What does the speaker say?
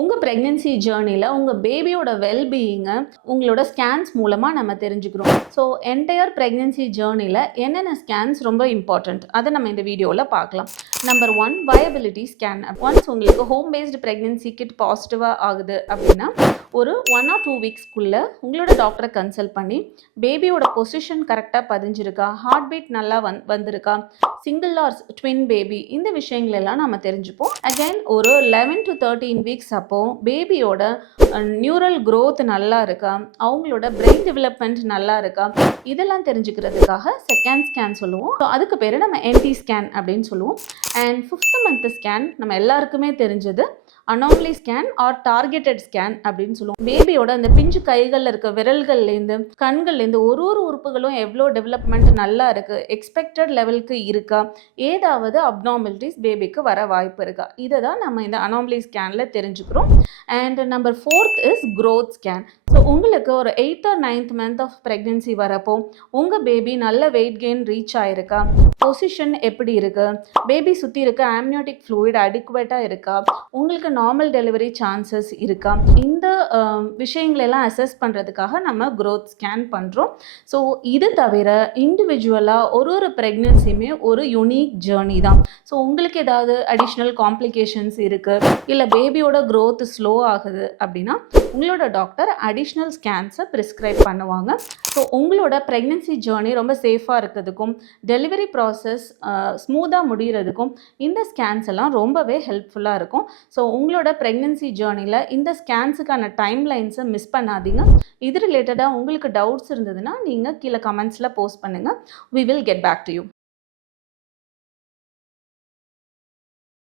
உங்கள் ப்ரெக்னென்சி ஜேர்னியில் உங்கள் பேபியோட வெல்பீயிங்கை உங்களோட ஸ்கேன்ஸ் மூலமாக நம்ம தெரிஞ்சுக்கிறோம். ஸோ என்டையர் ப்ரெக்னென்சி ஜேர்னியில் என்னென்ன ஸ்கேன்ஸ் ரொம்ப இம்பார்ட்டண்ட் அதை நம்ம இந்த வீடியோவில் பார்க்கலாம். Number 1 viability scan. ஒன்ஸ் உங்களுக்கு ஹோம் பேஸ்டு ப்ரெக்னென்சி கிட் பாசிட்டிவாக ஆகுது அப்படின்னா ஒரு 1 or 2 வீக்ஸ்க்குள்ளே உங்களோட டாக்டரை கன்சல்ட் பண்ணி பேபியோட பொசிஷன் கரெக்டாக பதிஞ்சிருக்கா, ஹார்ட் பீட் நல்லா வந்திருக்கா, சிங்கிள் ஆர் ட்வின் பேபி, இந்த விஷயங்கள் எல்லாம் நம்ம தெரிஞ்சுப்போம். அகைன் ஒரு 11 to 13 வீக்ஸ் அப்போ பேபியோட நியூரல் க்ரோத் நல்லா இருக்கா, அவங்களோட பிரெயின் டெவலப்மெண்ட் நல்லா இருக்கா, இதெல்லாம் தெரிஞ்சுக்கிறதுக்காக செகண்ட் ஸ்கேன் சொல்லுவோம். ஸோ அதுக்கு பேர் நம்ம என்டி ஸ்கேன் அப்படின்னு சொல்லுவோம். அண்ட் 5th month ஸ்கேன் நம்ம எல்லாருக்குமே தெரிஞ்சது anomaly scan R targeted scan அப்படின்னு சொல்லுவோம். பேபியோட அந்த பிஞ்சு கைகளில் இருக்க விரல்கள்லேருந்து கண்கள்லேருந்து ஒரு உறுப்புகளும் எவ்வளோ டெவலப்மெண்ட் நல்லா இருக்குது, எக்ஸ்பெக்டட் லெவலுக்கு இருக்கா, ஏதாவது அப்நார்மலிட்டிஸ் பேபிக்கு வர வாய்ப்பு இருக்கா, இதை தான் நம்ம இந்த அனாமலி ஸ்கேனில் தெரிஞ்சுக்கிறோம். And number 4th is growth scan. So உங்களுக்கு ஒரு 8th or 9th month of pregnancy வரப்போ உங்கள் பேபி நல்ல வெயிட் கெயின் ரீச் ஆகிருக்கா, பொசிஷன் எப்படி இருக்குது, பேபி சுற்றி இருக்க ஆம்னியோட்டிக் ஃப்ளூயிட் அடிக்குவேட்டாக இருக்கா, உங்களுக்கு நார்மல் டெலிவரி சான்சஸ் இருக்கா, இந்த விஷயங்களெல்லாம் அசஸ் பண்ணுறதுக்காக நம்ம க்ரோத் ஸ்கேன் பண்ணுறோம். ஸோ இது தவிர இண்டிவிஜுவலாக ஒரு ப்ரெக்னென்சியுமே ஒரு யூனிக் ஜேர்னி தான். ஸோ உங்களுக்கு ஏதாவது அடிஷ்னல் காம்ப்ளிகேஷன்ஸ் இருக்குது, இல்லை பேபியோட க்ரோத் ஸ்லோ ஆகுது அப்படின்னா உங்களோட டாக்டர் அடிஷ்னல் ஸ்கேன்ஸை ப்ரிஸ்கிரைப் பண்ணுவாங்க. ஸோ உங்களோட ப்ரெக்னென்சி ஜேர்னி ரொம்ப சேஃபாக இருக்கிறதுக்கும் டெலிவரி ப்ராசஸ் ஸ்மூத்தாக முடிகிறதுக்கும் இந்த ஸ்கேன்ஸ் எல்லாம் ரொம்பவே ஹெல்ப்ஃபுல்லாக இருக்கும். ஸோ உங்களோட ப்ரெக்னென்சி ஜேர்னியில் இந்த ஸ்கேன்ஸுக்கான டைம் லைன்ஸை மிஸ் பண்ணாதீங்க. இது ரிலேட்டடாக உங்களுக்கு டவுட்ஸ் இருந்ததுன்னா நீங்கள் கீழே கமெண்ட்ஸில் போஸ்ட் பண்ணுங்கள். We will get back to you.